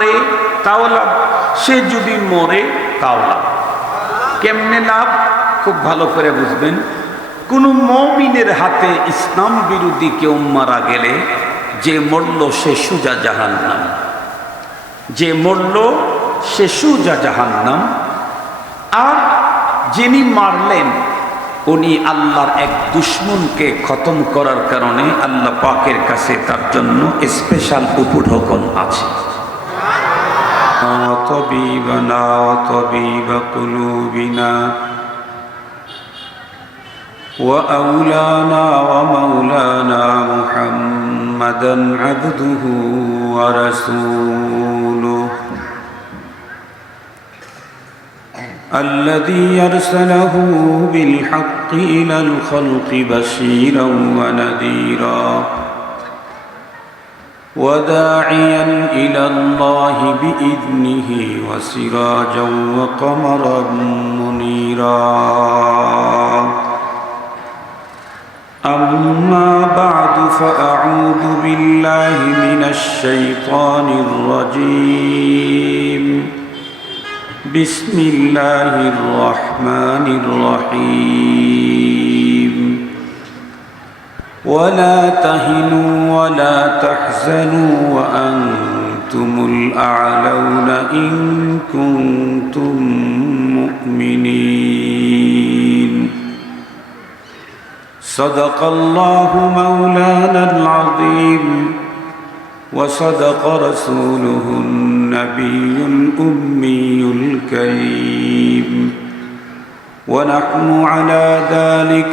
মারে তাও লাভ, সে যদি মরে তাও লাভ। কেমনে লাভ? খুব ভালো করে বুঝবেন। কোন মুমিনের হাতে ইসলাম বিরোধী কেউ মারা গেলে যে মরল সে সোজা জাহান্নাম, যে মরল সে সোজা জাহান্নাম। আর যিনি মারলেন উনি আল্লাহর এক দুশমনকে খতম করার কারণে আল্লাহ পাকের কাছে তার জন্য স্পেশাল উপঢৌকন আছে। طبيبنا وطبيب قلوبنا وأولانا ومولانا محمدا عبده ورسوله الذي أرسله بالحق إلى الخلق بشيرا ونذيرا وداعيا إلى الله بإذنه وسراجا وقمرا منيرا أما بعد فأعوذ بالله من الشيطان الرجيم بسم الله الرحمن الرحيم ولا تهنوا ولا تحزنوا وأنتم الأعلون إن كنتم مؤمنين صدق الله مولانا العظيم وصدق رسوله النبي الأمي الكريم ونحن على ذلك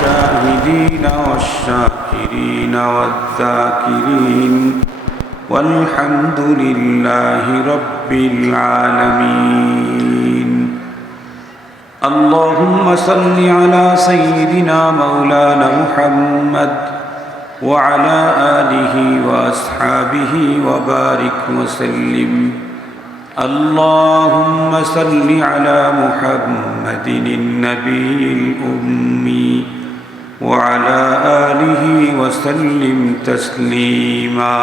الشاهدين والشاكرين والذاكرين والحمد لله رب العالمين اللهم صل على سيدنا مولانا محمد وعلى آله وأصحابه وبارك وسلم اللهم صل على محمد النبي الأمي وعلى آله وسلم تسليما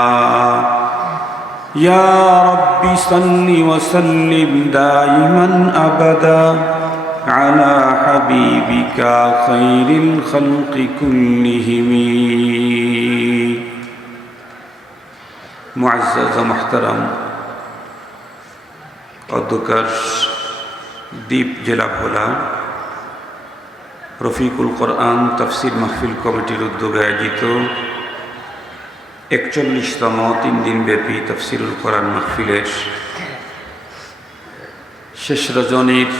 يا رب صل وسلم دائما أبدا على حبيبك خير الخلق كلهم معزز محترم অধ্যকার দ্বীপ জেলা ভোলা রফিকুল কোরআন তাফসির মাহফিল কমিটির উদ্যোগে আয়োজিত ৪১তম ৩ দিনব্যাপী তাফসিরুল কোরআন মাহফিলের শেষ রজনীর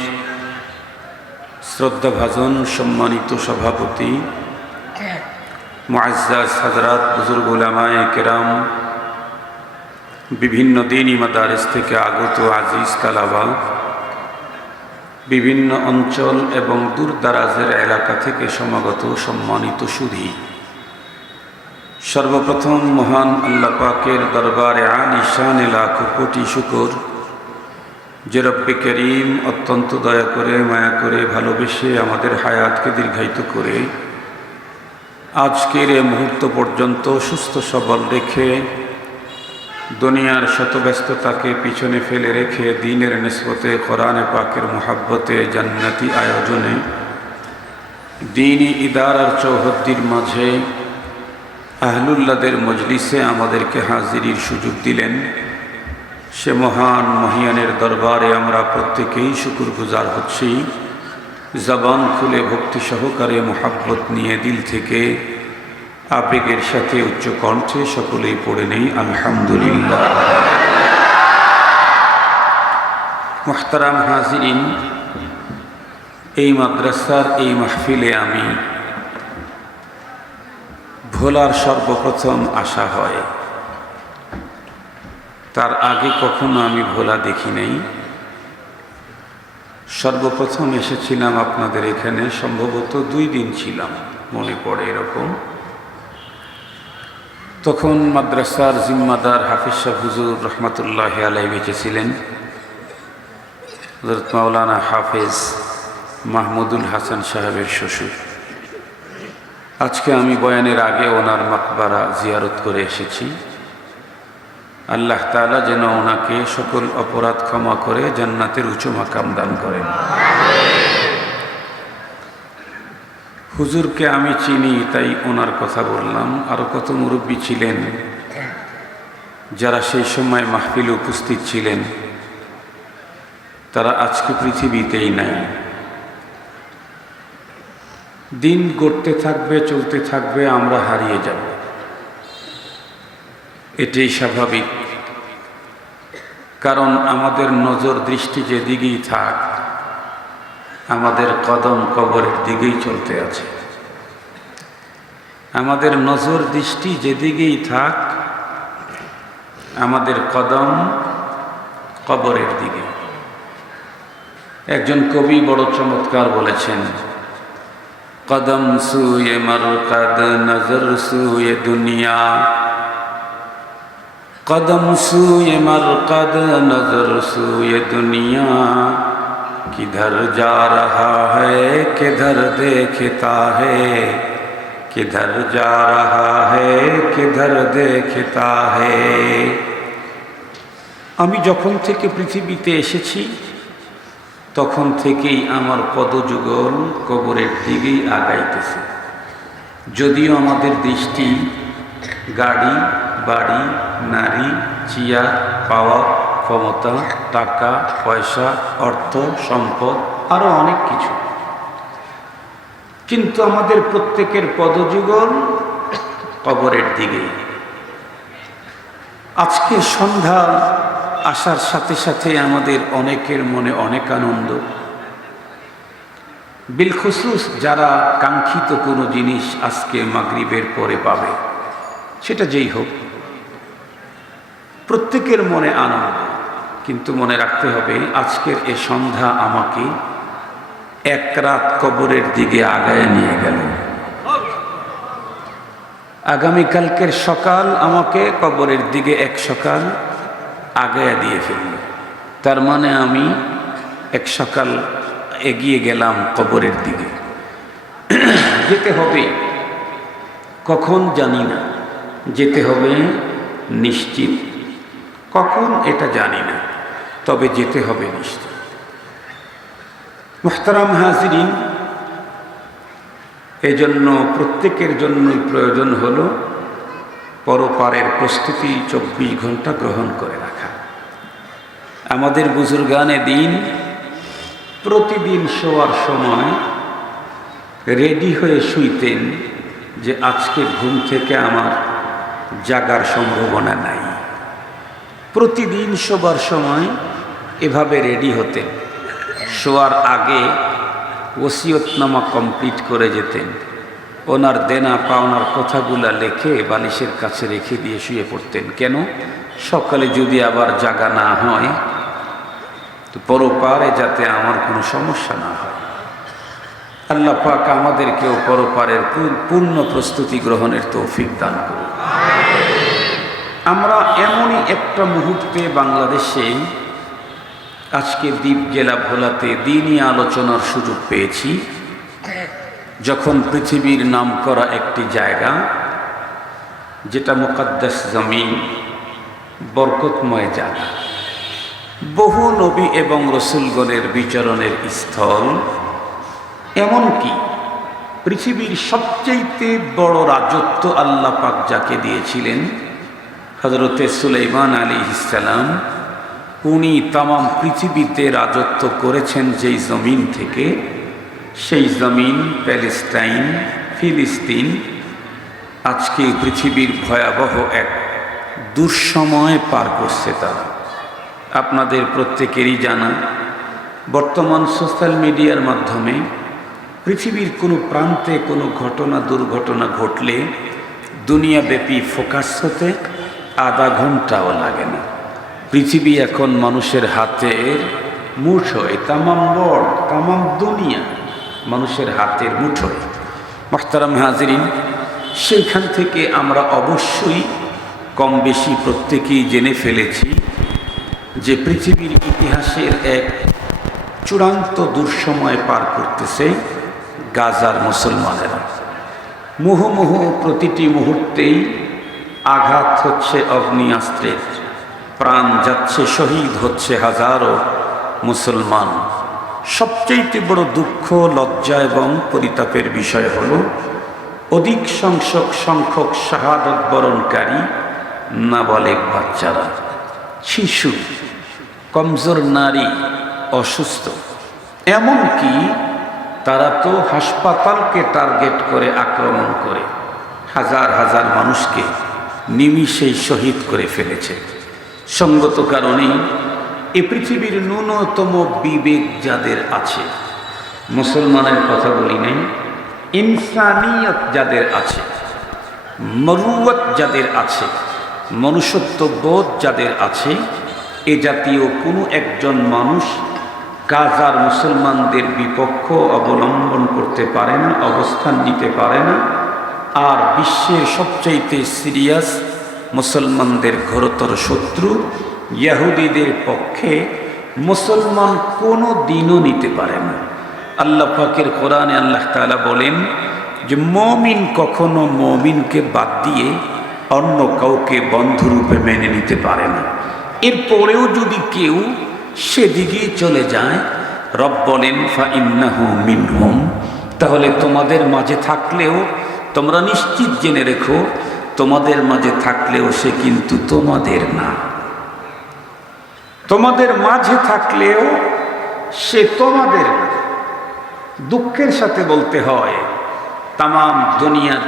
শ্রদ্ধাভাজন সম্মানিত সভাপতি মুআজ্জাজ হযরত বুজুর্গ উলামায়ে কেরাম, বিভিন্ন দ্বীনি মাদারিস থেকে আগত আজিজ তালাবা, বিভিন্ন অঞ্চল এবং দূরদারাজের এলাকা থেকে সমাগত সম্মানিত সুধী, সর্বপ্রথম মহান আল্লাহ পাকের দরবারে আলিশানে লাখ কোটি শুকর যে রব্বে করিম অত্যন্ত দয়া করে মায়া করে ভালোবেসে আমাদের হায়াতকে দীর্ঘায়িত করে আজকের এই মুহূর্ত পর্যন্ত সুস্থ সবল রেখে দুনিয়ার শত ব্যস্ততাকে পিছনে ফেলে রেখে দ্বীনের নিসবতে কোরআনে পাকের মুহাব্বতে জান্নাতি আয়োজনে দ্বীনি ইদারার চৌহদ্দির মাঝে আহলুল্লাহদের মজলিসে আমাদেরকে হাজিরির সুযোগ দিলেন। সে মহান মহিয়ানের দরবারে আমরা প্রত্যেকেই শুকরগুজার হচ্ছি। জবান খুলে ভক্তি সহকারে মুহাব্বত নিয়ে দিল থেকে আবেগের সাথে উচ্চ কণ্ঠে সকলেই পড়ে নেই আলহামদুলিল্লাহ। মুহতারাম হাজিরিন, এই মাদ্রাসার এই মাহফিলে আমি ভোলার সর্বপ্রথম আসা হয়। তার আগে কখনো আমি ভোলা দেখি নাই। সর্বপ্রথম এসেছিলাম আপনাদের এখানে, সম্ভবত 2 দিন ছিলাম, মনে পড়ে এরকম। তখন মাদ্রাসার জিম্মাদার হাফিজ সাহেব হুজুর রহমতুল্লাহি আলাইহি বেঁচে ছিলেন। হযরত মাওলানা হাফেজ মাহমুদুল হাসান সাহেবের শ্বশুর। আজকে আমি বয়ানের আগে ওনার মাকবারা জিয়ারত করে এসেছি। আল্লাহ তাআলা যেন ওনাকে সকল অপরাধ ক্ষমা করে জান্নাতের উঁচু মাকাম দান করেন। হুজুরকে আমি চিনি তাই ওনার কথা বললাম। আরো কত মুরব্বী ছিলেন যারা সেই সময় মাহফিলে উপস্থিত ছিলেন, তারা আজকে পৃথিবীতেই নাই। দিন গড়তে থাকবে, চলতে থাকবে, আমরা হারিয়ে যাব, এটাই স্বাভাবিক। কারণ আমাদের নজর দৃষ্টি যেদিকেই থাক, আমাদের কদম কবরের দিকেই চলতে আছে। আমাদের নজর দৃষ্টি যেদিকেই থাক, আমাদের কদম কবরের দিকে। একজন কবি বড় চমৎকার বলেছেন, কদম সুয়ে মরকদ নজর সুয়ে দুনিয়া, कदम सूए मरकद नजर सूए दुनिया, किधर जा रहा है किधर देखता है, किधर जा रहा है किधर देखता है। আমি যখন থেকে পৃথিবীতে এসেছি তখন থেকেই আমার পদযুগল কবরের দিকেই আগাইতেছে। যদিও আমাদের দৃষ্টি গাড়ি, বাড়ি, নারী, চেয়ার, পাওয়ার, ক্ষমতা, টাকা পয়সা, অর্থ সম্পদ, আরো অনেক কিছু, কিন্তু আমাদের প্রত্যেকের পদযুগল কবরের দিকে। আজকে সন্ধ্যা আসার সাথে সাথে আমাদের অনেকের মনে অনেক আনন্দ। বিলখুসুস যারা কাঙ্ক্ষিত কোনো জিনিস আজকে মাগরিবের পরে পাবে, সেটা যেই হোক, প্রত্যেকের মনে আনন্দ। কিন্তু মনে রাখতে হবে, আজকের এ সন্ধ্যা আমাকে এক রাত কবরের দিকে আগায় নিয়ে গেল। আগামীকালকের সকাল আমাকে কবরের দিকে এক সকাল আগায় দিয়ে ফেলল। তার মানে আমি এক সকাল এগিয়ে গেলাম কবরের দিকে। যেতে হবে, কখন জানি না, যেতে হবে নিশ্চিত, কখন এটা জানি না, তবে যেতে হবে নিশ্চিত। মুহতারাম হাজিরিন, এজন্য প্রত্যেকের জন্যই প্রয়োজন হলো পরপারের প্রস্তুতি 24 ঘন্টা গ্রহণ করে রাখা। আমাদের বুজুর্গানে দিন প্রতিদিন শোয়ার সময় রেডি হয়ে শুইতেন যে আজকে ঘুম থেকে আমার জাগার সম্ভাবনা নাই। প্রতিদিন শোবার সময় এভাবে রেডি হতেন। শোয়ার আগে ওসিয়তনামা কমপ্লিট করে যেতেন। ওনার দেনা পাওনার কথাগুলা লিখে বালিশের কাছে রেখে দিয়ে শুয়ে পড়তেন। কেন? সকালে যদি আবার জাগা না হয় তো পরপারে যাতে আমার কোনো সমস্যা না হয়। আল্লাহ পাক আমাদেরকেও পরপারের পূর্ণ প্রস্তুতি গ্রহণের তৌফিক দান করুন। আমরা এমনই একটা মুহূর্তে বাংলাদেশে আজকে দ্বীপ জেলা ভোলাতে দ্বীনি আলোচনার সুযোগ পেয়েছি, যখন পৃথিবীর নাম করা একটি জায়গা, যেটা মুকদ্দাস জমিন, বরকতময় জায়গা, বহু নবী এবং রসুলগণের বিচরণের স্থল, এমনকি পৃথিবীর সবচেয়ে বড় রাজত্ব আল্লাহ পাক যাকে দিয়েছিলেন, হযরতে সুলাইমান আলাইহিস সালাম, উনি তামাম পৃথিবীতে রাজত্ব করেছেন যেই জমিন থেকে, সেই জমিন প্যালেস্টাইন, ফিলিস্তিন। আজকে পৃথিবীর ভয়াবহ এক দুঃসময় পার করছে তারা। আপনাদের প্রত্যেকেরই জানা, বর্তমান সোশ্যাল মিডিয়ার মাধ্যমে পৃথিবীর কোনো প্রান্তে কোনো ঘটনা দুর্ঘটনা ঘটলে দুনিয়াব্যাপী ফোকাস হতে আধা ঘন্টাও লাগে না। পৃথিবী এখন মানুষের হাতের মুঠোয়, তামাম ওয়ার্ল্ড, তামাম দুনিয়া মানুষের হাতের মুঠোয়। মুহতারাম হাজিরিন, সেইখান থেকে আমরা অবশ্যই কম বেশি প্রত্যেকেই জেনে ফেলেছি যে পৃথিবীর ইতিহাসের এক চূড়ান্ত দুঃসময় পার করতেছে গাজার মুসলমানেরা। মুহুর্মুহু প্রতিটি মুহূর্তেই আঘাত হচ্ছে অগ্নিয়াস্ত্রের, প্রাণ যাচ্ছে, শহীদ হচ্ছে হাজারো মুসলমান। সবচেয়ে বড় দুঃখ, লজ্জা এবং পরিতাপের বিষয় হল অধিক সংখ্যক শাহাদত বরণকারী নাবালেগ বাচ্চারা, শিশু, কমজোর নারী, অসুস্থ। এমনকি তারা তো হাসপাতালকে টার্গেট করে আক্রমণ করে হাজার হাজার মানুষকে নিমিষেই শহীদ করে ফেলেছে। সঙ্গত কারণেই এ পৃথিবীর ন্যূনতম বিবেক যাদের আছে, মুসলমানের কথা বলি নাই, ইনসানিয়ত যাদের আছে, মরুয়ত যাদের আছে, মনুষ্যত্ববোধ যাদের আছে, এ জাতীয় কোনো একজন মানুষ গাজার মুসলমানদের বিপক্ষ অবলম্বন করতে পারে না, অবস্থান নিতে পারে না। আর বিশ্বের সবচাইতে সিরিয়াস মুসলমানদের ঘোরতর শত্রু ইহুদিদের পক্ষে মুসলমান কোনো দিনও নিতে পারে না। আল্লাহ পাকের কোরআনে আল্লাহ তাআলা বলেন যে মুমিন কখনো মুমিনকে বাদ দিয়ে অন্য কাউকে বন্ধুরূপে মেনে নিতে পারে না। এরপরেও যদি কেউ সেদিকেই চলে যায়, রব বলেন ফাইন্নাহু মিনহুম, তাহলে তোমাদের মাঝে থাকলেও তোমরা নিশ্চিত জেনে রেখো, তোমাদের মাঝে থাকলেও সে কিন্তু তোমাদের না। তোমাদের মাঝে থাকলেও সে তোমাদের না। দুঃখের সাথে বলতে হয়, তামাম দুনিয়ার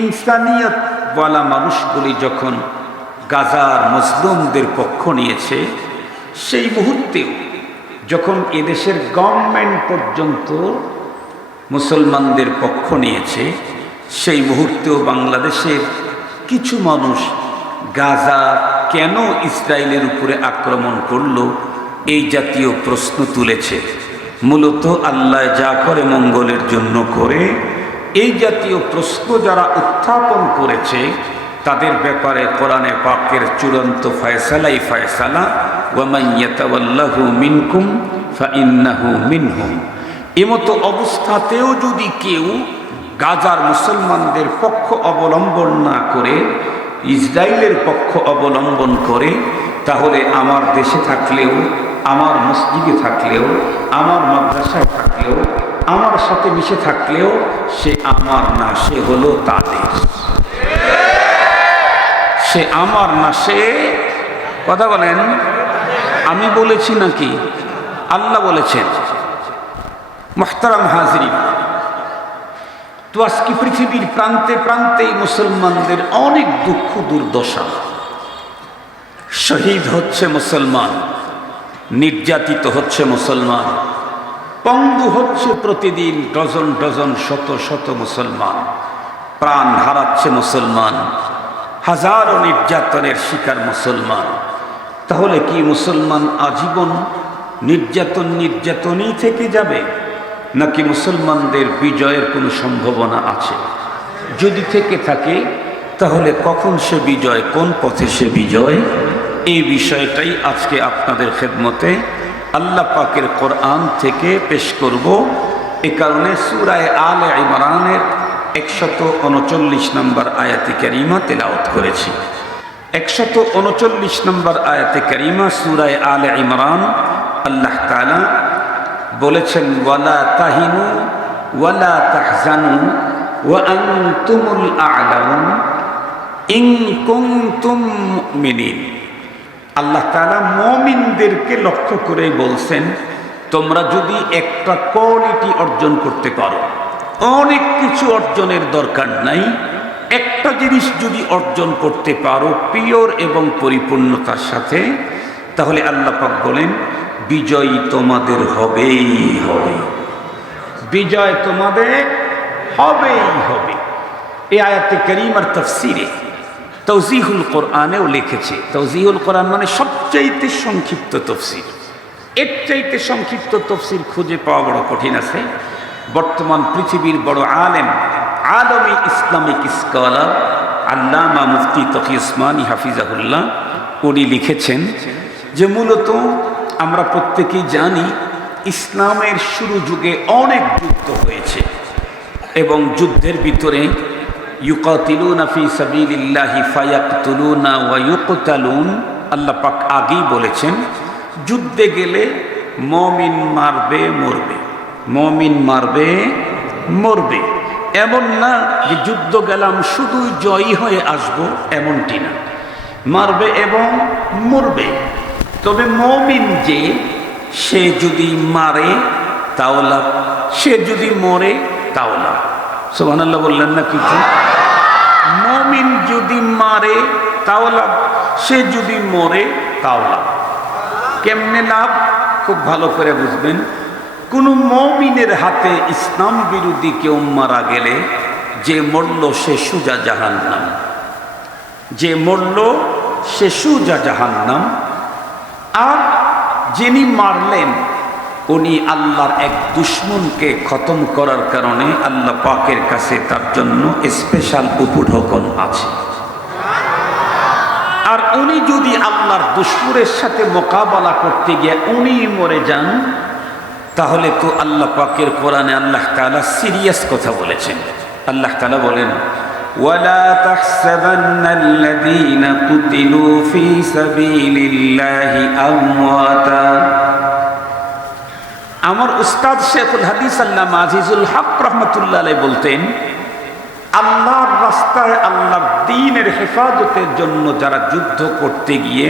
ইনসানিয়তওয়ালা মানুষগুলি যখন গাজার মজলুমদের পক্ষ নিয়েছে, সেই মুহূর্তেও যখন এদেশের গভর্নমেন্ট পর্যন্ত মুসলমানদের পক্ষ নিয়েছে, সেই মুহূর্তেও বাংলাদেশের কিছু মানুষ গাজা কেন ইসরায়েলের উপরে আক্রমণ করল এই জাতীয় প্রশ্ন তুলেছে। মূলত আল্লাহ যা করে মঙ্গলের জন্য করে। এই জাতীয় প্রশ্ন যারা উত্থাপন করেছে তাদের ব্যাপারে কোরআনে পাকের চূড়ান্ত ফয়সালাই ফয়সালা, ওয়ামান ইয়াতাওয়াল্লাহু মিনকুম ফাইন্নাহু মিনহুম। এমতো অবস্থাতেও যদি কেউ গাজার মুসলমানদের পক্ষ অবলম্বন না করে ইসরায়েলের পক্ষ অবলম্বন করে, তাহলে আমার দেশে থাকলেও, আমার মসজিদে থাকলেও, আমার মাদ্রাসায় থাকলেও, আমার সাথে মিশে থাকলেও সে আমার না, সে হলো তাদের। সে আমার না, সে, কথা বলেন, আমি বলেছি নাকি আল্লাহ বলেছেন? মুহতারাম হাজরিন, তো আজকে পৃথিবীর প্রান্তে প্রান্তে মুসলমানদের অনেক দুঃখ দুর্দশা। শহীদ হচ্ছে মুসলমান, নির্যাতিত হচ্ছে মুসলমান, পঙ্গু হচ্ছে প্রতিদিন ডজন ডজন শত শত মুসলমান, প্রাণ হারাচ্ছে মুসলমান, হাজারো নির্যাতনের শিকার মুসলমান। তাহলে কি মুসলমান আজীবন নির্যাতনই থেকে যাবে, নাকি মুসলমানদের বিজয়ের কোনো সম্ভাবনা আছে? যদি থেকে থাকে তাহলে কখন সে বিজয়, কোন পথে সে বিজয়? এই বিষয়টাই আজকে আপনাদের খেদমতে আল্লাহ পাকের কোরআন থেকে পেশ করব। এ কারণে সূরা আলে ইমরানের 139 নম্বর আয়াতে কারিমা তেলাওয়াত করেছি। 139 নম্বর আয়াতে কারিমা সূরা আলে ইমরান, আল্লাহ তাআলা বলেছেন ওয়ালা তাহিনু ওয়ালা তাহজানু ওয়া আনতুমুল আ'লাউন ইন কুনতুম মুমিনিন। আল্লাহ তাআলা মুমিনদেরকে লক্ষ্য করে বলছেন, তোমরা যদি একটা কোয়ালিটি অর্জন করতে পারো, অনেক কিছু অর্জনের দরকার নাই, একটা জিনিস যদি অর্জন করতে পারো পিওর এবং পরিপূর্ণতার সাথে, তাহলে আল্লাহ পাক বলেন বিজয় তোমাদের হবেই হবে, বিজয় তোমাদের হবেই হবে। এই আয়াতে কারিমার তাফসিরে তাওজিহুল কোরআনেও লিখেছে। তাওজিহুল কোরআন মানে সবচাইতে সংক্ষিপ্ত তফসির। এর চাইতে সংক্ষিপ্ত তফসির খুঁজে পাওয়া বড় কঠিন আছে। বর্তমান পৃথিবীর বড় আলেম, আলমী ইসলামিক স্কলার আল্লামা মুফতি তকি উসমানী হাফিজাহুল্লাহ, উনি লিখেছেন যে মূলত আমরা প্রত্যেকেই জানি ইসলামের শুরু যুগে অনেক যুদ্ধ হয়েছে এবং যুদ্ধের ভিতরে ইউকাতিলুনা ফি সাবিলিল্লাহি ফায়াকতুলুনা ওয়া ইউকতালুন, আল্লাহ পাক আগেই বলেছেন যুদ্ধে গেলে মুমিন মারবে মরবে, মুমিন মারবে মরবে। এমন না যে যুদ্ধ গেলাম শুধু জয়ী হয়ে আসব, এমনটি না, মারবে এবং মরবে। তবে মুমিন যে সে যদি মারে তাও লাভ, সে যদি মরে তাও লাভ। সুবহানাল্লাহ বললেন না কিছু? মুমিন যদি মারে তাও লাভ, সে যদি মরে তাও লাভ। কেমনে লাভ? খুব ভালো করে বুঝবেন। কোন মুমিনের হাতে ইসলাম বিরোধী কেউ মারা গেলে যে মরল সে সুজা জাহান্নাম, যে মরল সে সুজা জাহান্নাম। আর যিনি মারলেন উনি আল্লাহর এক দুশমনকে খতম করার কারণে আল্লাহ পাকের কাছে তার জন্য স্পেশাল উপঢৌকন আছে। আর উনি যদি আল্লাহর দুশমনের সাথে মোকাবেলা করতে গিয়ে উনি মরে যান, তাহলে তো আল্লাহ পাকের কোরআনে আল্লাহ তাআলা সিরিয়াস কথা বলেছেন। আল্লাহ তাআলা বলেন, ওয়ালা তাহসাবান্নাল্লাযীনা কুতিলু ফী সাবিলিল্লাহি আমওয়াতা। আমার উস্তাদ শেখুল হাদিস আল্লামা আজিজুল হক রাহমাতুল্লাহ আলাইহি বলতেন, আল্লাহর রাস্তায় আল্লাহর দ্বীনের হেফাজতের জন্য যারা যুদ্ধ করতে গিয়ে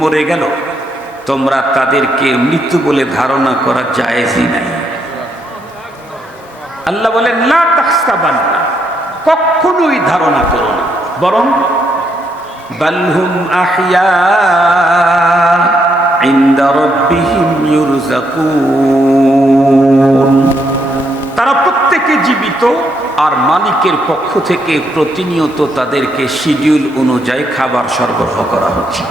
মরে গেল, তোমরা তাদেরকে মৃত্যু বলে ধারণা করা জায়েজই নাই। আল্লাহ বলেন লা তাহসাবান্না, কখনোই ধারণা করো না, বরং বালহুম আহইয়া ইনদা রাব্বিহিম ইউরযাকুন। তারা প্রত্যেকে জীবিত আর মালিকের পক্ষ থেকে প্রতিনিয়ত তাদেরকে শিডিউল অনুযায়ী খাবার সরবরাহ করা হচ্ছে।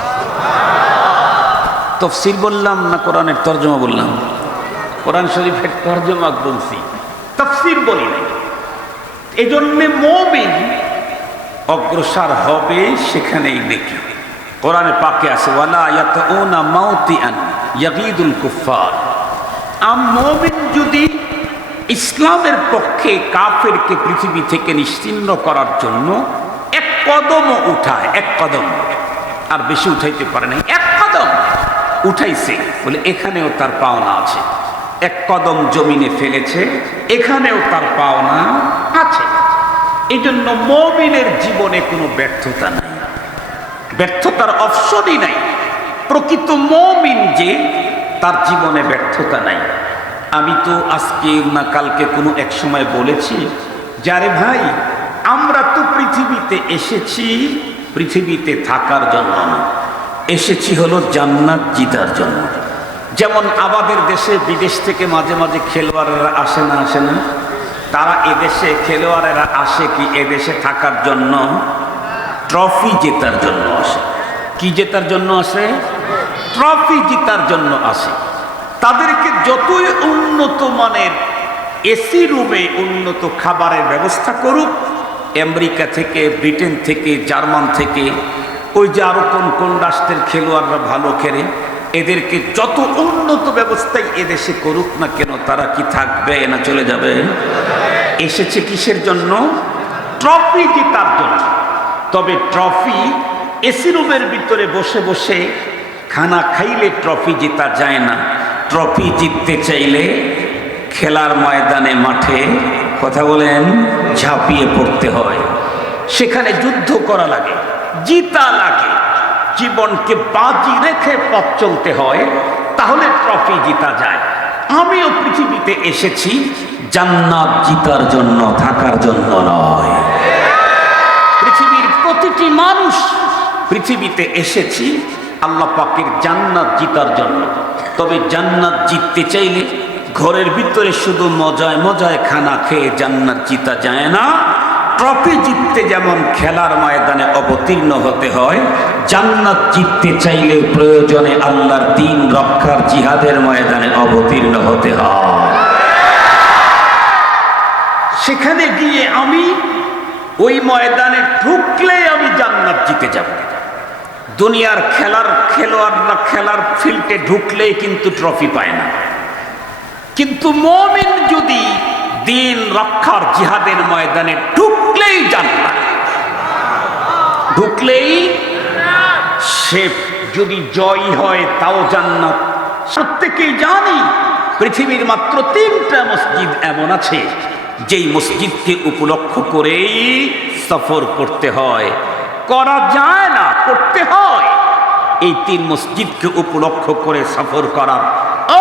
তাফসীর বললাম না কোরআনের তরজমা বললাম? কোরআন শরীফের তরজমা বলছি, তাফসীর বলি নাই। এজন্যে মুমিন অগ্রসর হবে সেখানেই দেখি। কোরআনে পাকে আছে ওয়ালা ইয়াতুনা মাউতিআন ইয়াগীদুল কুফার। মুমিন যদি ইসলামের পক্ষে কাফেরকে পৃথিবী থেকে নিশ্চিহ্ন করার জন্য এক কদমও উঠায়, এক কদম, আর বেশি উঠাইতে পারে না, এক কদম উঠাইছে বলে এখানেও তার পাওনা আছে। এক কদম জমিনে ফেলেছে, এখানেও তার পাওনা আছে। এই জন্য মুমিনের জীবনে কোনো ব্যর্থতা নাই, ব্যর্থতার অপশনই নাই। প্রকৃত মুমিন যে তার জীবনে ব্যর্থতা নাই। আমি তো আজকে না কালকে কোনো এক সময় বলেছি, যারে ভাই আমরা তো পৃথিবীতে এসেছি পৃথিবীতে থাকার জন্য না, এসেছি হলো জান্নাত জিতার জন্য। যেমন আমাদের দেশে বিদেশ থেকে মাঝে মাঝে খেলোয়াড়েরা আসে না, আসে না? তারা এদেশে খেলোয়াড়েরা আসে কি এদেশে থাকার জন্য? ট্রফি জেতার জন্য আসে। কি জেতার জন্য আসে? ট্রফি জেতার জন্য আসে। তাদেরকে যতই উন্নত মানের এসি রুমে উন্নত খাবারের ব্যবস্থা করুক, আমেরিকা থেকে, ব্রিটেন থেকে, জার্মান থেকে, ওই যে আরো কোন কোন রাষ্ট্রের খেলোয়াড়রা ভালো খেলে, এদেরকে যত উন্নত ব্যবস্থাই এদেশে করুক না কেন, তারা কি থাকবে না চলে যাবে? এসেছে কিসের জন্য? ট্রফি জেতার জন্য। তবে ট্রফি এসি রুমের ভিতরে বসে বসে খানা খাইলে ট্রফি জেতা যায় না। ট্রফি জিততে চাইলে খেলার ময়দানে, মাঠে, কথা বলেন, ঝাঁপিয়ে পড়তে হয়। সেখানে যুদ্ধ করা লাগে, জিতা লাগে, জীবনকে বাজি রেখে পথ চলতে হয়, তাহলে ট্রফি জিতা যায়। আমিও পৃথিবীতে এসেছি জান্নাত জিতার জন্য, থাকার জন্য নয়। পৃথিবীর প্রতিটি মানুষ পৃথিবীতে এসেছি আল্লাহ পাকের জান্নাত জিতার জন্য। তবে জান্নাত জিততে চাইলে ঘরের ভিতরে শুধু মজায় মজায় খানা খেয়ে জান্নাত জিতা যায় না। ট্রফি জিততে যেমন খেলার ময়দানে অবতীর্ণ হতে হয়, জান্নাত জিততে চাইলে প্রয়োজনে আল্লাহর দ্বীন রক্ষার জিহাদের ময়দানে অবতীর্ণ হতে হয়। সেখানে গিয়ে আমি ওই ময়দানে ঢুকলে আমি জান্নাত জিতে যাব। দুনিয়ার খেলোয়াড়রা খেলার ফিল্ডে ঢুকলেই কিন্তু ট্রফি পায় না। কিন্তু মুমিন যদি দ্বীন রক্ষার জিহাদের ময়দানে ঢুকলেই জান্নাত, ঢুকলেই সে যদি জয় হয় তাও জান্নাত। প্রত্যেকেই জানি পৃথিবীর মাত্র 3টা মসজিদ এমন আছে যেই মসজিদকে উপলক্ষ করেই সফর করতে হয়, করা যায় না, করতে হয়। এই 3 মসজিদকে উপলক্ষ করে সফর করার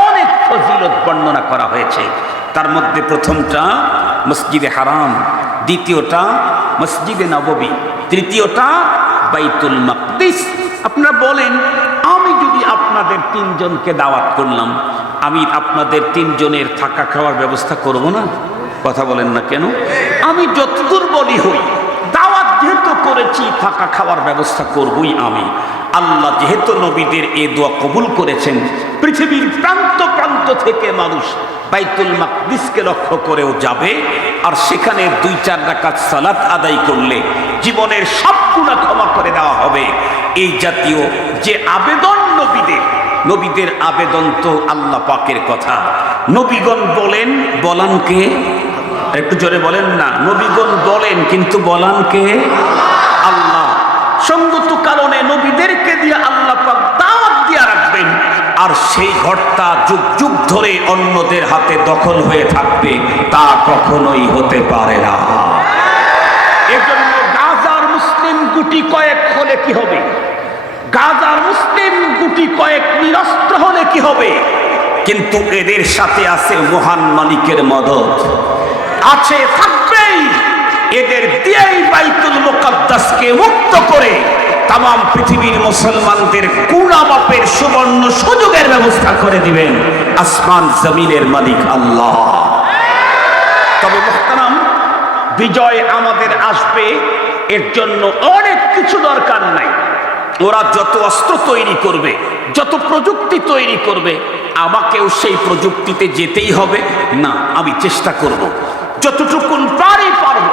অনেক ফজিলত বর্ণনা করা হয়েছে। তার মধ্যে প্রথমটা মসজিদে হারাম, দ্বিতীয়টা মসজিদে নববী, তৃতীয়টা বাইতুল মাকদিস। আপনারা বলেন, আমি যদি আপনাদের 3 জনকে দাওয়াত করলাম, আমি আপনাদের 3 জনের থাকা খাওয়ার ব্যবস্থা করব না? কথা বলেন না কেন? আমি যতদূর বলি হই, দাওয়াত যেহেতু করেছি থাকা খাওয়ার ব্যবস্থা করবই আমি। আল্লাহ যেহেতু নবীদের এই দোয়া কবুল করেছেন, পৃথিবীর প্রান্ত প্রান্ত থেকে মানুষ বাইতুল মাকদিসকে লক্ষ্য করেও যাবে, আর সেখানে 2-4 রাকাত সালাত আদায় করলে জীবনের সব গুনাহ ক্ষমা করে দেওয়া হবে। এই জাতীয় যে আবেদন নবীদের আবেদন তো আল্লাহ পাকের কথা। নবীগণ বলেন, বলান কে? একটু জোরে বলেন না। নবীগণ বলেন, কিন্তু বলান কে? আল্লাহ। সঙ্গত কারণে নবীদেরকে দিয়ে আল্লাহ পাক দাওয়াত দিয়ে রাখবেন, আর সেই ঘরটা যুগ যুগ ধরে অন্যদের হাতে দখল হয়ে থাকবে, তা কখনোই হতে পারে না। এজন্য গাজার মুসলিম গুটি কয়েক হলে কি হবে? গাজার মুসলিম গুটি কয়েক নিরস্ত্র হলে কি হবে? কিন্তু এদের সাথে আছে মহান মালিকের মদদ, আছে, থাকবেই। এদের দিয়েই বাইতুল মুকাদ্দাসকে মুক্ত করে তাম পৃথিবীর মুসলমানদের গুনাহ মাপের সুবর্ণ সুযোগের ব্যবস্থা করে দিবেন আসমান জমিনের মালিক আল্লাহ। তবে মুহতারাম, বিজয় আমাদের আসবে, এর জন্য অনেক কিছু দরকার নাই। ওরা যত অস্ত্র তৈরি করবে, যত প্রযুক্তি তৈরি করবে, আমাকেও সেই প্রযুক্তিতে যেতেই হবে না। আমি চেষ্টা করব, যতটুকুন পারব।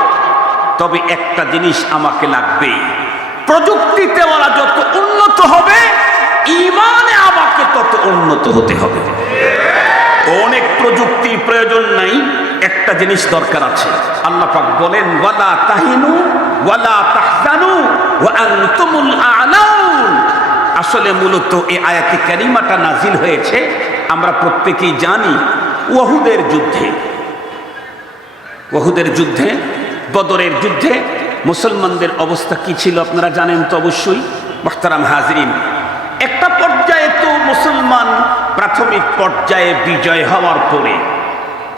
তবে একটা জিনিস আমাকে লাগবে, প্রযুক্তিতে ওরা যত উন্নত হবে, ঈমানে আমাকে তত উন্নত হতে হবে। অনেক প্রযুক্তির প্রয়োজন নাই, একটা জিনিস দরকার আছে। আল্লাহ পাক বলেন, ওয়ালা তাহিনু ওয়ালা তাহজানু ওয়া আনতুমুল আ'লাউন। আসলে মূলত এই আয়াতে কারিমাটা নাজিল হয়েছে, আমরা প্রত্যেকেই জানি, উহুদের যুদ্ধে, বদরের যুদ্ধে মুসলমানদের অবস্থা কি ছিল আপনারা জানেন তো অবশ্যই। মুহতারাম হাজরিন, একটা পর্যায়ে তো মুসলমান প্রাথমিক পর্যায়ে বিজয় হওয়ার পরে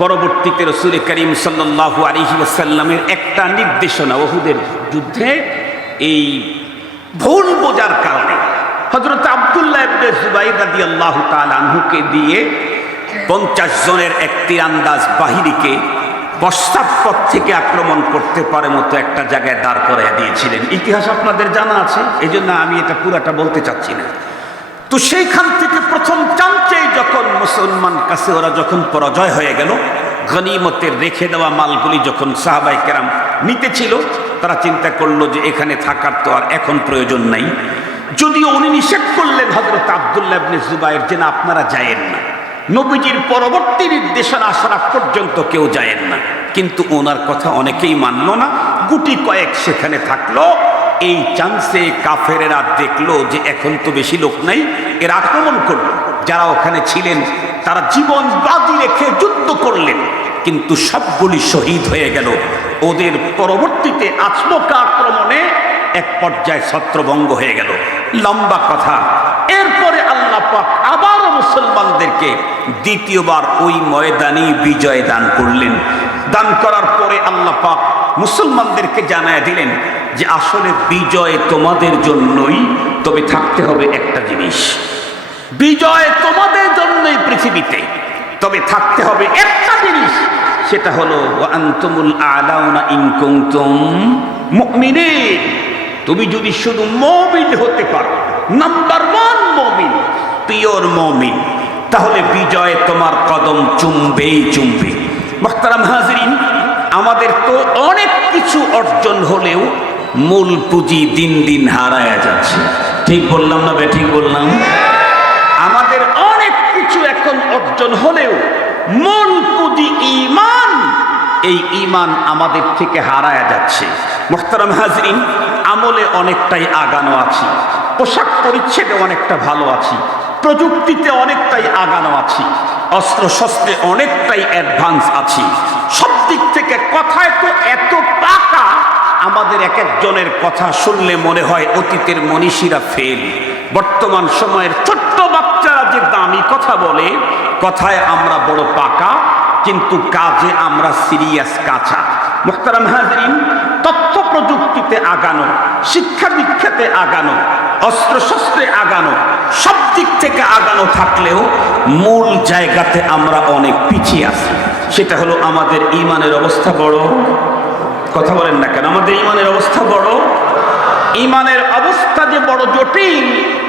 পরবর্তীতে রাসূল করিম সাল্লাল্লাহু আলাইহি ওয়াসাল্লামের একটা নির্দেশনা, উহুদের যুদ্ধে এই ভুল বোঝার কারণে হযরত আব্দুল্লাহ ইবনে জুবাইর রাদিয়াল্লাহু তাআলা আনহুকে দিয়ে 50 জনের এক তীরন্দাজ বাহিনীকে পশ্চাৎপথ থেকে আক্রমণ করতে পারে মতো একটা জায়গায় দাঁড় করাইয়া দিয়েছিলেন। ইতিহাস আপনাদের জানা আছে, এই জন্য আমি এটা পুরাটা বলতে চাচ্ছি না। তো সেইখান থেকে প্রথম চান্সেই যখন মুসলমান কাছে ওরা যখন পরাজয় হয়ে গেল, গনিমতের রেখে দেওয়া মালগুলি যখন সাহাবায়ে কেরাম নিতেছিল, তারা চিন্তা করলো যে এখানে থাকার তো আর এখন প্রয়োজন নাই। যদিও উনি নিষেধ করলেন হযরত আব্দুল্লাহ ইবনে জুবাইর যে না, আপনারা যায়েন না, নবীজির পরবর্তী নির্দেশনা আসার পর্যন্ত কেউ যায়েন না। কিন্তু ওনার কথা অনেকেই মানল না, গুটি কয়েক সেখানে থাকলো। এই চান্সে কাফেরেরা দেখলো যে এখন তো বেশি লোক নাই, এর আক্রমণ করলো। যারা ওখানে ছিলেন তারা জীবন বাজি রেখে যুদ্ধ করলেন, কিন্তু সবগুলি শহীদ হয়ে গেল। ওদের পরবর্তীতে আচমকা আক্রমণে এক পর্যায়ে ছত্রভঙ্গ হয়ে গেল। লম্বা কথা। এরপরে আল্লাহ পাক আবার মুসলমানদেরকে দ্বিতীয়বার ওই ময়দানে বিজয় দান করলেন। দান করার পরে আল্লাহ পাক মুসলমানদেরকে জানায় দিলেন যে আসলে বিজয় তোমাদের জন্যই, তবে থাকতে হবে একটা জিনিস। বিজয় তোমাদের জন্যই পৃথিবীতে, তবে থাকতে হবে একটা জিনিস, সেটা হলো ওয়া আনতুমুল আ'লাউনা ইন কুনতুম মুমিনিন। তুমি যদি শুধু মুমিন হতে পারো, নাম্বার 1 মুমিন, পিওর মুমিন, তাহলে বিজয় তোমার কদম চুমবেই চুমবে। মুহতারাম হাজরিন, আমাদের তো অনেক কিছু অর্জন হলেও মূল পুঁজি দিন দিন হারায়া যাচ্ছে। ঠিক বললাম না ঠিক বললাম? আমাদের অনেক কিছু এখন অর্জন হলেও মূল পুঁজি ঈমান, এই ঈমান আমাদের থেকে হারায়া যাচ্ছে। মুহতারাম হাজরিন, আমলে অনেকটাই আগানো আছি, পোশাক পরিচ্ছেদে অনেকটা ভালো আছি, প্রযুক্তিতে অনেকটাই আগানো আছি, অস্ত্র শস্ত্রে অনেকটাই অ্যাডভান্স আছি, সব দিক থেকে কথায় তো এত পাকা, আমাদের এক একজনের কথা শুনলে মনে হয় অতীতের মনীষীরা ফেল। বর্তমান সময়ের ছোট্ট বাচ্চারা যে দামি কথা বলে, কথায় আমরা বড় পাকা, কিন্তু কাজে আমরা সিরিয়াস কাঁচা। মুহতারাম হাজরিন, তথ্য প্রযুক্তিতে আগানো, শিক্ষা দীক্ষাতে আগানো, অস্ত্র শস্ত্রে আগানো, সব দিক থেকে আগানো থাকলেও মূল জায়গাতে আমরা অনেক পিছিয়ে আছি। সেটা হলো আমাদের ঈমানের অবস্থা বড়। কথা বলেন না কেন? আমাদের ঈমানের অবস্থা বড়। ঈমানের অবস্থা যে বড় জটিল,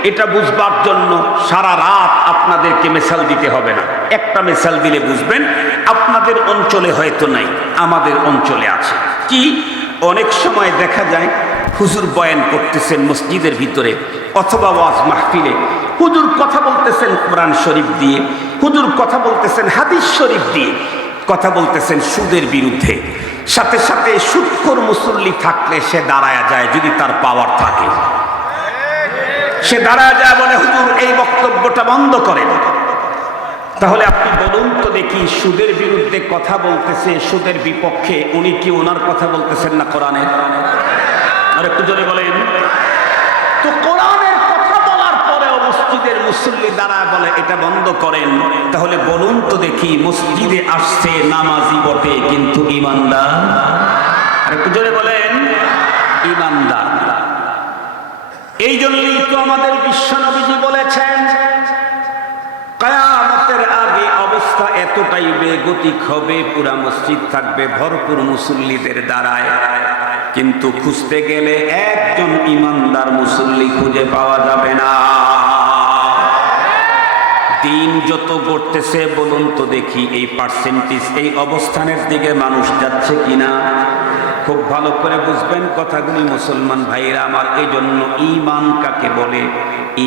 এটা বুঝবার জন্য সারা রাত আপনাদেরকে মিসাল দিতে হবে না। একটা মিসাল দিলে বুঝবেন। আপনাদের অঞ্চলে হয়তো নাই, আমাদের অঞ্চলে আছে। কি, অনেক সময় দেখা যায় হুজুর বয়ান করতেছেন মসজিদের ভিতরে অথবা ওয়াজ মাহফিলে, হুজুর কথা বলতেছেন কোরআন শরীফ দিয়ে, হুজুর কথা বলতেছেন হাদিস শরীফ দিয়ে, কথা বলতেছেন সুদের বিরুদ্ধে। সাথে সাথে সুদখোর মুসল্লি থাকলে সে দাঁড়ায়া যায়, যদি তার পাওয়ার থাকে সে দাঁড়ায়া যায়, বলে হুজুর এই বক্তব্যটা বন্ধ করেন। তাহলে আপনি বলুন তো দেখি, সুদের বিরুদ্ধে কথা বলতেছে, সুদের বিপক্ষে, উনি কি ওনার কথা বলতেছেন না কোরআনের? আর একটু জোরে বলেন তো। কোরআনের কথা বলার পরেও মসজিদের মুসল্লি দাঁড়ায় বলে এটা বন্ধ করেন। তাহলে বলুন তো দেখি, মসজিদে আসছে নামাজি বটে কিন্তু ঈমানদার? আর একটু জোরে বলেন, ঈমানদার। এই জন্যই তো আমাদের বিশ্বনবীজি বলেছেন, কিয়ামতের আগে অবস্থা এতটাই বেগতিক হবে, পুরা মসজিদ থাকবে ভরপুর মুসল্লিদের দ্বারায়, কিন্তু খুঁজতে গেলে একজন ঈমানদার মুসল্লি খুঁজে পাওয়া যাবে না। দিন যত গড়তেছে, বলুন তো দেখি এই পার্সেন্টেজ, এই অবস্থানের দিকে মানুষ যাচ্ছে কিনা? খুব ভালো করে বুঝবেন কথাগুলি মুসলমান ভাইরা আমার। এই জন্য ঈমান কাকে বলে,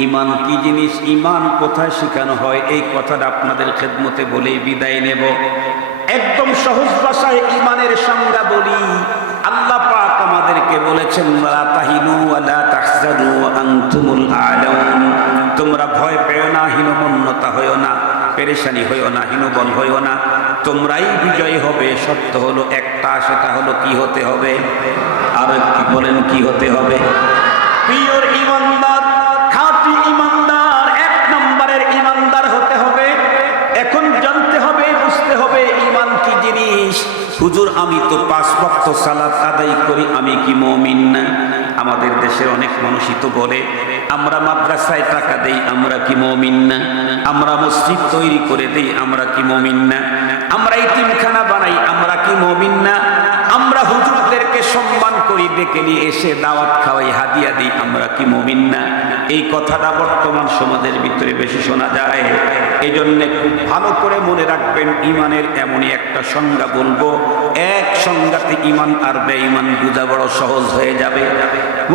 ঈমান কি জিনিস, ঈমান কোথায় শেখানো হয়, এই কথাটা আপনাদের খেদমতে বলেই বিদায় নেব। একদম সহজ ভাষায় ঈমানের সংজ্ঞা বলি। আল্লাহ পাক আমাদেরকে বলেছেন, লা তাহিনু ওয়া লা তাহজানু ওয়া আনতুমুল আ'লাউন। তোমরা ভয় পেও না, হীনমন্যতা হইও না, পেরেশানি হইও না, হীনবল হইও না, তোমরাই বিজয়ী হবে। সত্য হলো একটা, সেটা হলো কি হতে হবে? আর কি বলেন, কি হতে হবে? পিওর ঈমানদার, খাঁটি ঈমানদার, এক নম্বরের ঈমানদার হতে হবে। এখন জানতে হবে, বুঝতে হবে ঈমান কি জিনিস। হুজুর আমি তো 5 ওয়াক্ত সালাত আদায় করি, আমি কি মুমিন না? আমাদের দেশের অনেক মানুষই তো বলে, আমরা মাদ্রাসায় টাকা দেই, আমরা কি মুমিন না? আমরা মসজিদ তৈরি করে দেই, আমরা কি মুমিন না? আমরা ইতিমখানা বানাই, আমরা কি মুমিন না? আমরা হুজুরদেরকে সম্মান করি, ডেকে নিয়ে এসে দাওয়াত খাওয়াই, হাদিয়া দিই, আমরা কি মুমিন না? এই কথাটা বর্তমান সমাজের ভিতরে বেশি শোনা যায়। এই জন্য খুব ভালো করে মনে রাখবেন, ঈমানের এমনই একটা সংজ্ঞা বলবো, এক সংজ্ঞাতে ঈমান আর বেঈমান বোঝা বড় সহজ হয়ে যাবে।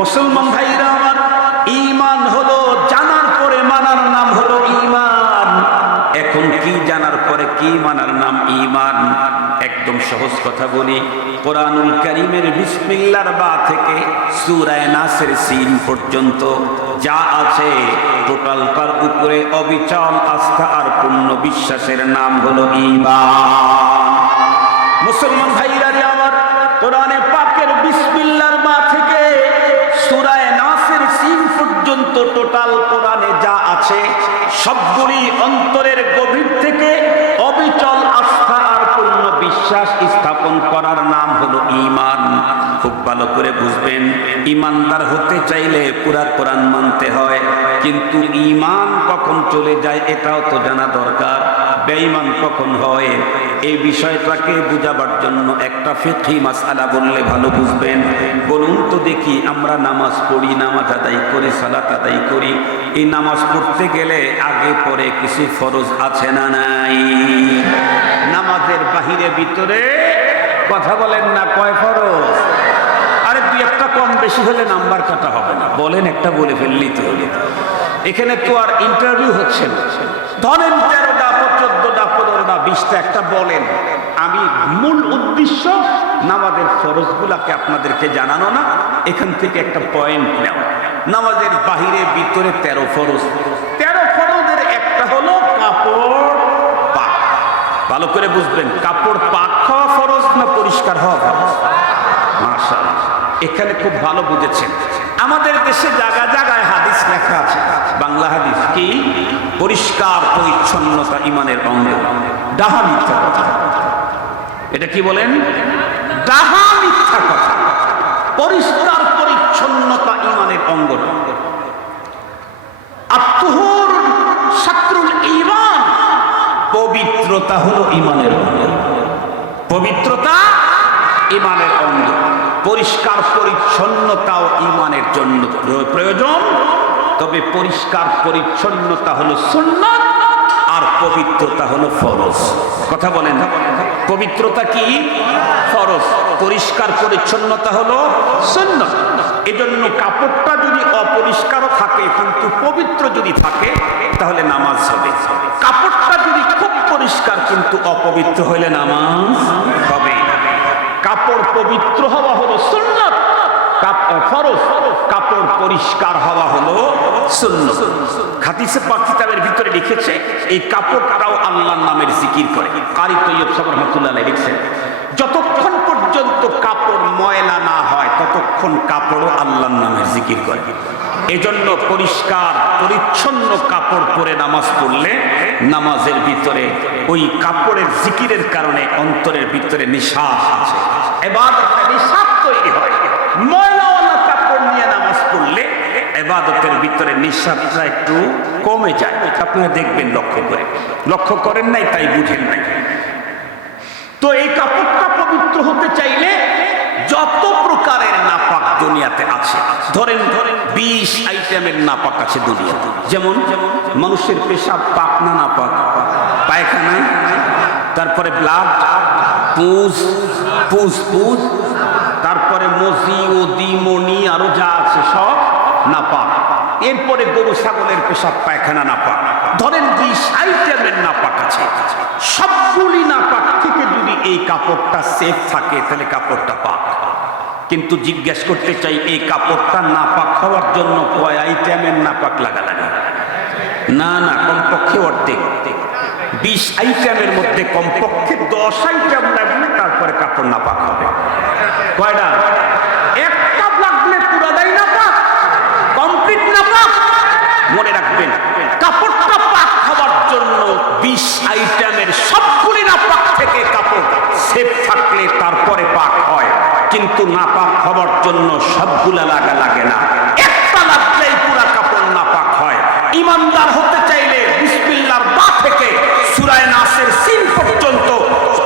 মুসলমান ভাইরা আমার, ঈমান হলো জানার পরে মানার নাম হলো ঈমান। এখন কি জানার পরে কি মানার নাম ঈমান? একদম সহজ কথা বলি, কোরআনুল কারীমের বিসমিল্লাহর বা থেকে সূরা নাসের সিন পর্যন্ত যা আছে, টোটালটার উপরে অবিচল আস্থা আর পূর্ণ বিশ্বাসের নাম হলো ঈমান। মুসলমান ভাইরা আমার, কোরআনে পাকের বিসমিল্লাহর বা থেকে সূরা নাসের সিন পর্যন্ত টোটাল কোরআনে যা আছে, সবগুলি অন্তরের গভীর থেকে অবিচল আস্থা আর পূর্ণ বিশ্বাস স্থাপন করার নাম হলো ঈমান। খুব ভালো করে বুঝবেন, ঈমানদার হতে চাইলে পুরা কোরআন মানতে হয়, কিন্তু ঈমান কখন চলে যায় এটাও তো জানা দরকার। বেঈমান কখন হয়, এই বিষয়টাকে বুঝাবার জন্য একটা ফিকহি মাসআলা বললে ভালো বুঝবেন। বলুন তো দেখি, আমরা নামাজ পড়ি, নামাজ আদায় করি, সালাত আদায় করি, এই নামাজ পড়তে গেলে আগে পরে কিছু ফরজ আছে না নাই? নামাজের বাহিরে ভিতরে কথা বলেন না, কয় ফরজ? আরে দুই একটা কম বেশি হলে নাম্বার কাটা হবে না, বলেন একটা বলে ফেললি তো হলো। এখানে তো আর ইন্টারভিউ হচ্ছে না। ধরেন 13টা 14টা 15 15টা 20টা একটা বলেন, আমি মূল উদ্দেশ্য নামাজের ফরজগুলাকে আপনাদেরকে জানানো না, এখান থেকে একটা পয়েন্ট নেওয়া। নামাজের বাহিরে ভিতরে 13 ফরজ। 13 ফরজের একটা হলো কাপড় পাক। ভালো করে বুঝবেন, কাপড় পাক হওয়া ফরজ না পরিষ্কার হওয়া ফরজ? মাশাআল্লাহ, এখানে খুব ভালো বুঝেছেন। আমাদের দেশে জায়গায় জায়গায় হাদিস লেখা আছে, বাংলা হাদিস কি পরিষ্কার পরিচ্ছন্নতা ইমানের অঙ্গ। ডাহা মিথ্যা কথা। এটা কি বলেন? ডাহা মিথ্যা কথা। পরিষ্কার পরিচ্ছন্নতা ইমানের অঙ্গ। আত্মহুর শাত্রুল ঈমান, পবিত্রতা হলো ইমানের অঙ্গ। পবিত্রতা ইমানের অঙ্গ। পরিষ্কার পরিচ্ছন্নতাও ইমানের জন্য প্রয়োজন, তবে পরিষ্কার পরিচ্ছন্নতা হলো সুন্নাত আর পবিত্রতা হলো ফরজ। কথা বলেন, পবিত্রতা কি? ফরজ। পরিষ্কার পরিচ্ছন্নতা হলো সুন্নাত। এজন্য কাপড়টা যদি অপরিষ্কার থাকে কিন্তু পবিত্র যদি থাকে তাহলে নামাজ হবে। কাপড়টা যদি খুব পরিষ্কার কিন্তু অপবিত্র হলে নামাজ হবে। কাপড় পবিত্র হওয়া হলো সুন্নাত, ফরজ। কাপড় পরিষ্কার হওয়া হলো সুন্নাত। হাদিসে পাক কিতাবের ভিতরে লিখেছে এই কাপড়টাও আল্লাহর নামের জিকির করে। কারি তৈয়ব সাহেব রাহমাতুল্লাহ আলাইহি লিখছেন, যতক্ষণ পর্যন্ত কাপড় ময়লা না হয় ততক্ষণ কাপড়ও আল্লাহর নামের জিকির করে। এজন্য পরিষ্কার পরিচ্ছন্ন কাপড় পরে নামাজ পড়লে নামাজের ভিতরে ওই কাপড়ের জিকিরের কারণে অন্তরের ভিতরে নিঃশ্বাস আছে, ইবাদতের নিঃশ্বাস তৈরি হয়। ময়লাওয়ালা কাপড় নিয়ে নামাজ পড়লে ইবাদতের ভিতরে নিঃশ্বাসটা একটু কমে যায়। আপনারা দেখবেন, লক্ষ্য করেন নাই তাই বুঝেন নাই। তো এই কাপড়টা পবিত্র হতে চাইলে যত প্রকারের নাপাক দুনিয়াতে আছে, ধরেন 20 আইটেমের নাপাক আছে দুনিয়াতে। যেমন মানুষের পেশাব পাক না নাপাক? পায়খানা, তারপরে ব্লাড, পুজ, তারপরে মজি ওদি মনি আরো যা আছে সব নাপাক। এরপরে গরু ছাগলের পেশাব পায়খানা নাপাক। ধরেন 20 আইটেমের নাপাক আছে। সবগুলি নাপাক থেকে যদি এই কাপড়টা সেফ থাকে তাহলে কাপড়টা পাক। কিন্তু জিজ্ঞেস করতে চাই, এই কাপড়টা নাপাক হওয়ার জন্য কয় আইটেমের নাপাক লাগা লাগে? না, কমপক্ষে অর্ধেক। 20 আইটেমের মধ্যে কমপক্ষে 10 আইটেম লাগলে তারপরে কাপড় নাপাক হবে। কয়টা? একটা লাগলে পুরাটাই নাপাক, কমপ্লিট নাপাক। মনে রাখবেন, কাপড়টা পাক হওয়ার জন্য 20 আইটেমের সবগুলি নাপাক থেকে কাপড় সেফ থাকলে তারপরে পাক হয়। কিন্তু নাপাক হওয়ার জন্য সবগুলা লাগে না, একটা লাগলেই পুরা কাপড় নাপাক হয়। ইমানদার হতে চাইলে বিসমিল্লাহর বা থেকে সূরা নাসের সিন পর্যন্ত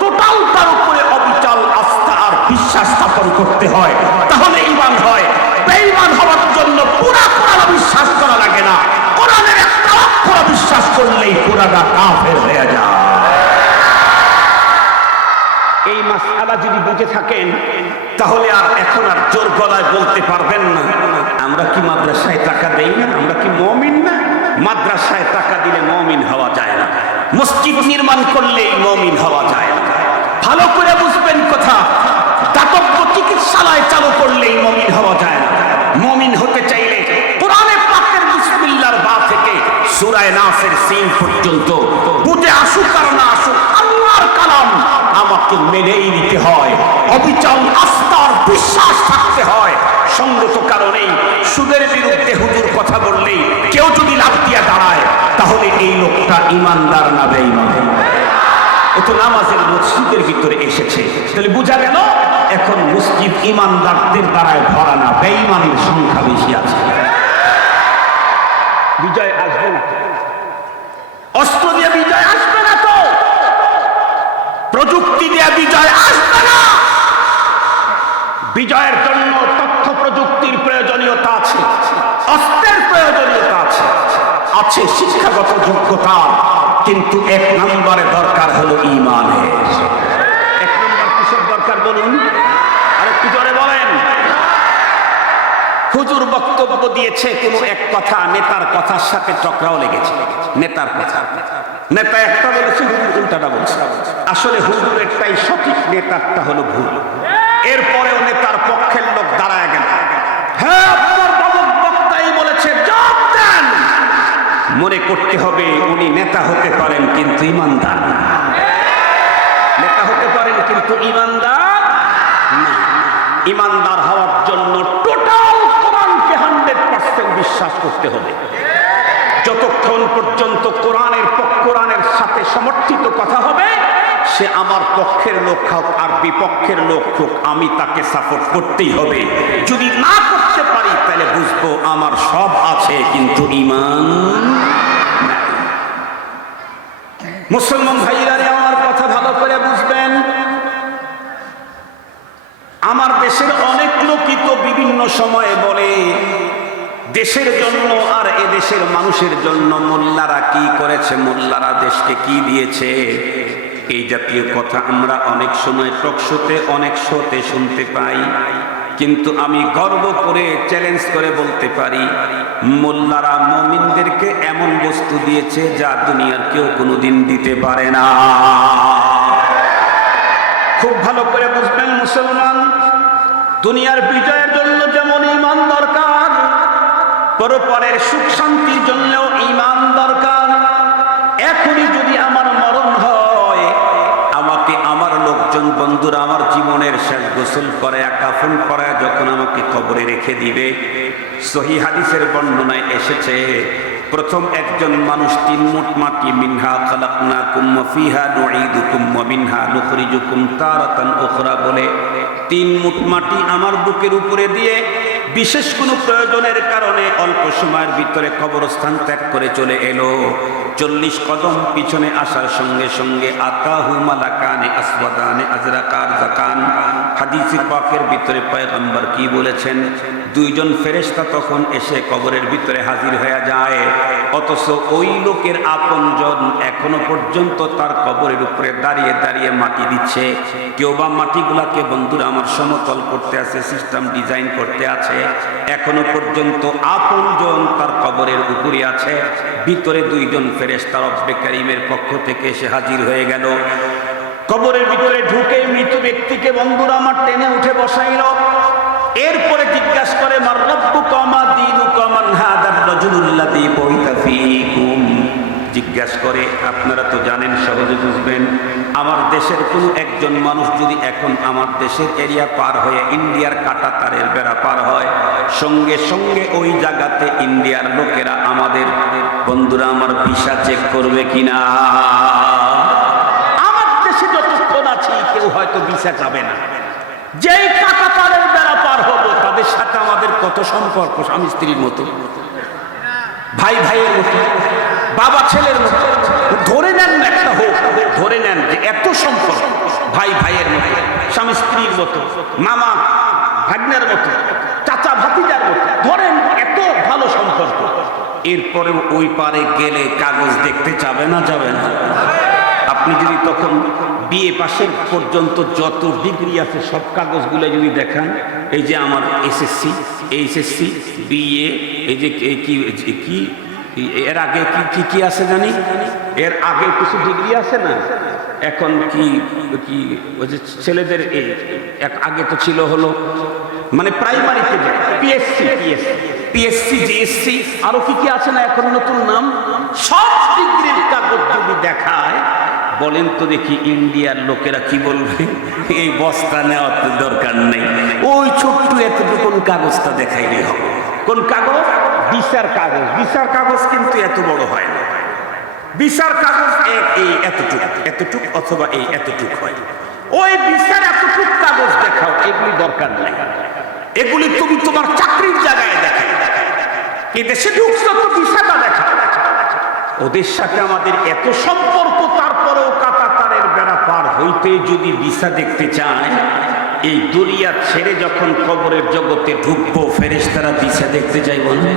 টোটাল তার উপরে অবিচল আস্থা আর বিশ্বাস স্থাপন করতে হয়, তাহলে ঈমান হয়। বেঈমান হওয়ার জন্য পুরা কোরআন বিশ্বাস করা লাগে না, কোরআনের একটা অক্ষর বিশ্বাস করলেই পুরাটা কাফের হয়ে যায়। এই মাসআলা যদি বুঝে থাকেন তাহলে এখন আর জোর গলায় বলতে পারবেন না আমরা কি মাদ্রাসায় টাকা দেই না, আমরা কি মুমিন না। মাদ্রাসায় টাকা দিলে মুমিন হওয়া যায় না, মসজিদ নির্মাণ করলেই মুমিন হওয়া যায় না। ভালো করে বুঝবেন কথা, দাতব্য চিকিৎসালয় চালু করলেই মুমিন হওয়া যায় না। মুমিন হতে চাইলে কোরআনে পাকের বিসমিল্লাহর বা থেকে সূরা নাসের সিন পর্যন্ত বুঝে আসুক আর না আসুক আল্লাহর কালাম আমাকে মেনেই নিতে হয়, অবিচল আস্থার বিশ্বাস থাকতে হয়। সঙ্গত কারণেই সুদের বিরুদ্ধে হুজুর কথা বললেই কেউ যদি লাফ দিয়া দাঁড়ায় তাহলে এই লোকটা ইমানদার না বেঈমান? ও তো নামাজের মসজিদের ভিতরে এসেছে, তাহলে বোঝা গেল এখন মসজিদ ইমানদারদের দ্বারায় ভরা না, বেঈমানের সংখ্যা বেশি আছে। বিজয় আসবে না, অস্ত্র দিয়ে বিজয় আসবে না, তো প্রযুক্তি দিয়ে বিজয় আসবে না। বিজয়ের জন্য তথ্য প্রযুক্তির প্রয়োজনীয়তা আছে, অস্ত্রের প্রয়োজনীয়তা আছে শিক্ষাগত যোগ্যতা, কিন্তু 1 নম্বরে দরকার হলো ঈমানের। 1 নম্বর কিসের দরকার বলুন? আরেকটু জোরে বলেন। হুজুর বক্তব্য দিয়েছে, কোনো এক কথা নেতার কথার সাথে টকরাও লেগেছে। নেতার কথা নেতা একটা বলেছে, হুজুর উল্টাটা বলছে। আসলে হুজুরেরটাই সঠিক, নেতারটা হলো ভুল। এরপরেও নেতার পক্ষের লোক দাঁড়ায় গেল, হ্যাঁ আপনার বাবক বক্তাই বলেছে, জবাব দেন। মনে করতে হবে উনি নেতা হতে পারেন কিন্তু ইমানদার না। নেতা হতে পারেন কিন্তু ইমানদার না। ইমানদার হওয়ার জন্য টোটাল কোরআনকে 100% বিশ্বাস করতে হবে। যতক্ষণ পর্যন্ত কোরআনের সাথে সমর্থিত কথা হবে, সে আমার পক্ষের লোক হোক আর বিপক্ষের লোক হোক, আমি তাকে সাপোর্ট করতেই হবে। যদি না করতে পারি তাহলে বুঝবো আমার সব আছে কিন্তু ঈমান নাই। মুসলমান ভাইরা আমার কথা ভালো করে বুঝবেন। আমার দেশের অনেক লোকই তো বিভিন্ন সময়ে বলে দেশের জন্য আর এ দেশের মানুষের জন্য মোল্লারা কি করেছে, মোল্লারা দেশকে কি দিয়েছে। এই জাতীয় কথা আমরা অনেক সময় টকশোতে, অনেক শোতে শুনতে পাই। কিন্তু আমি গর্ব করে চ্যালেঞ্জ করে বলতে পারি, মোল্লারা মুমিনদেরকে এমন বস্তু দিয়েছে যা দুনিয়ার কেউ কোনোদিন দিতে পারে না। খুব ভালো করে বুঝবেন মুসলমান, দুনিয়ার বিজয়ের জন্য যেমন ঈমান দরকার, পরপরের সুখ শান্তির জন্যও ঈমান দরকার। এখনই যদি আমার মরণ হয়, আমাকে আমার লোকজন বন্ধুরা আমার জীবনের শেষ গোসল করে কাফন পরায় যখন আমাকে কবরে রেখে দিবে, সহিহ হাদিসের বর্ণনায় এসেছে প্রথম একজন মানুষ 3 মুঠ মাটি, মিনহা খালাকনাকুম ওয়া ফিহা নুঈদুকুম ওয়া মিনহা নুখরিজুকুম তারাতান উখরা বলে 3 মুঠ মাটি আমার বুকের উপরে দিয়ে বিশেষ কোনো প্রয়োজনের কারণে অল্প সময়ের ভিতরে কবরস্থান ত্যাগ করে চলে এলো। 40 কদম পিছনে আসার সঙ্গে সঙ্গে আতাহু মালাকানে আসওয়াদানে আজরাকার জাকান। হাদিসে পাকের ভিতরে পয়গম্বর কি বলেছেন, 2 জন ফেরেশতা তখন এসে কবরের ভিতরে হাজির হয়ে যায়, অথচ ওই লোকের আপনজন এখনো পর্যন্ত তার কবরের উপরে দাঁড়িয়ে দাঁড়িয়ে মাটি দিচ্ছে। কেউ বা মাটিগুলাকে বন্ধুরা আমার সমতল করতে আছে, সিস্টেম ডিজাইন করতে আছে, এখনো পর্যন্ত আপনজন তার কবরের উপরে আছে। ভিতরে 2 জন ফেরেশতা রব্বে কারীমের পক্ষ থেকে এসে হাজির হয়ে গেল। কবরের ভিতরে ঢুকে মৃত ব্যক্তিকে বন্ধুরা আমার টেনে উঠে বসাইল। এরপরে জিজ্ঞাসা করে, মার রাব্বুকা মা দীনুকা মান হাদার রাজুলুল্লাযী বুইতা ফীকুম। জিজ্ঞাসা করে, আপনারা তো জানেন, সহজে বুঝবেন, আমার দেশের কোনো একজন মানুষ যদি এখন আমার দেশের এরিয়া পার হয়ে ইন্ডিয়ার কাঁটাতারের বেড়া পার হয়, সঙ্গে সঙ্গে ওই জায়গাতে ইন্ডিয়ার লোকেরা আমাদের বন্ধুরা আমার ভিসা চেক করবে কিনা? আমার দেশে যতক্ষণ আছি কেউ হয়তো ভিসা যাবে না। যেই কাঁটাতারের বেড়া পার হবো তাদের সাথে আমাদের কত সম্পর্ক, স্বামী স্ত্রীর মতো, ভাই ভাইয়ের মতো, বাবা ছেলের মতো। ধরে নেন একটা হোক, ধরে নেন যে এত সম্পর্ক, ভাই ভাইয়ের মতো, স্বামী স্ত্রীর মতো, মামা ভাগ্নের মতো, চাচা ভাতিজার মতো, ধরেন এত ভালো সম্পর্ক। এরপরে ওই পারে গেলে কাগজ দেখতে যাবে না? যাবে না? আপনি যদি তখন বিএ পাশের পর্যন্ত যত ডিগ্রি আছে সব কাগজগুলো যদি দেখান, এই যে আমার এসএসসি, এইচএসসি, বিএ, এই যে কি এর আগে কি কি আছে জানি, এর আগে কিছু ডিগ্রি আছে না, এখন কি কি ওই যে ছেলেদের আগে তো ছিল হলো মানে প্রাইমারিতে পিএসসি, পিএসসি, জিএসসি, আরো কি কি আছে না এখন নতুন নাম, সব ডিগ্রির কাগজ যদি দেখায়, বলেন তো দেখি ইন্ডিয়ার লোকেরা কি বলবে? এই বস্তা নেওয়ার তো দরকার নেই, ওই ছোট্ট এতটুকু কাগজটা দেখাইলেই হবে। কোন কাগজ? ভিসার কাগজ। ভিসার কাগজ কিন্তু এত বড় হয় না, ভিসার কাগজ এই এতটুক অথবা এই এতটুক হয়। ওই ভিসার এতটুক কাগজ দেখাও, এগুলি দরকার নেই, এগুলি তুমি তোমার চাকরির জায়গায় দেখাও। এই দেশে ঢুকছো তো ভিসাটা দেখা। ওদের সাথে আমাদের এত সম্পর্ক, তারপরেও কাঁটাতারের বেড়া পার হইতে যদি ভিসা দেখতে চায়, এই দুনিয়া ছেড়ে যখন কবরের জগতে ঢুকবো, ফেরেশতারা ভিসা দেখতে চাইব না?